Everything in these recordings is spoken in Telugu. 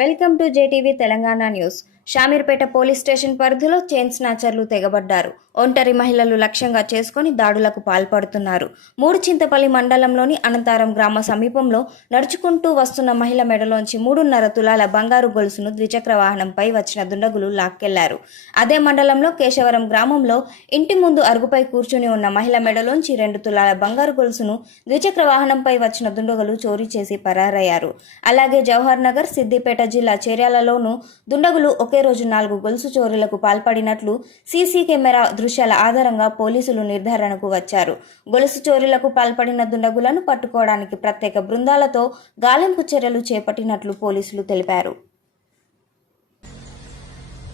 Welcome to JTV Telangana news. Shamirpet police station పరిధిలో చైన్ స్నాచర్లు తెగబడ్డారు. ఒంటరి మహిళలు లక్ష్యంగా చేసుకుని దాడులకు పాల్పడుతున్నారు. మూడుచింతపల్లి మండలంలోని అనంతారం గ్రామ సమీపంలో నడుచుకుంటూ వస్తున్న మహిళ మెడలోంచి 3.5 తులాల బంగారు గొలుసును ద్విచక్ర వాహనంపై వచ్చిన దుండగులు లాక్కెళ్లారు. అదే మండలంలో కేశవరం గ్రామంలో ఇంటి ముందు అరుగుపై కూర్చుని ఉన్న మహిళ మెడలోంచి 2 తులాల బంగారు గొలుసును ద్విచక్ర వాహనంపై వచ్చిన దుండగులు చోరీ చేసి పరారయ్యారు. అలాగే జవహర్ నగర్, సిద్దిపేట జిల్లా చేర్యాలలోనూ దుండగులు ఒకే రోజు 4 గొలుసు చోరీలకు పాల్పడినట్లు సీసీ కెమెరా దృశ్యాల ఆధారంగా పోలీసులు నిర్ధారణకు వచ్చారు. గొలుసు చోరీలకు పాల్పడిన దుండగులను పట్టుకోవడానికి ప్రత్యేక బృందాలతో గాలింపు చర్యలు చేపట్టినట్లు పోలీసులు తెలిపారు.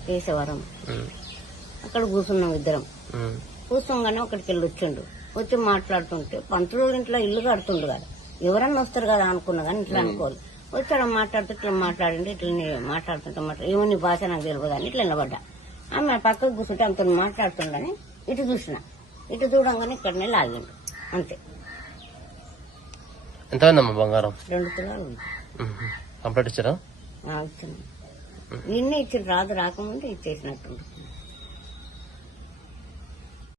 కేశవరం అక్కడ కూర్చున్నాం, ఇద్దరం కూర్చోగానే ఒకటికి వెళ్ళి వచ్చి మాట్లాడుతుంటే పంతులు ఇంట్లో ఇల్లు కడుతుండు కదా, ఎవరన్నా వస్తారు కదా అనుకున్నా కానీ ఇట్లా అనుకోవాలి. వచ్చాడు మాట్లాడుతూ ఇట్లా మాట్లాడండి, ఇట్లా మాట్లాడుతుంటే ఏమో భాష నాకు తెలియదు అని ఇట్లా నిలబడ్డా. ఆమె పక్కకు కూర్చుంటే ఆమెతో మాట్లాడుతుండని ఇటు చూసిన, ఇటు చూడంగానే ఇక్కడనే లాగిండు అంతే. ఎంత బంగారం? 2 తులాలు కంప్లీట్ ఇచ్చారా? ఇచ్చాను, నిన్నే ఇచ్చిన రాదు రాకముందే ఇచ్చేసినట్టు.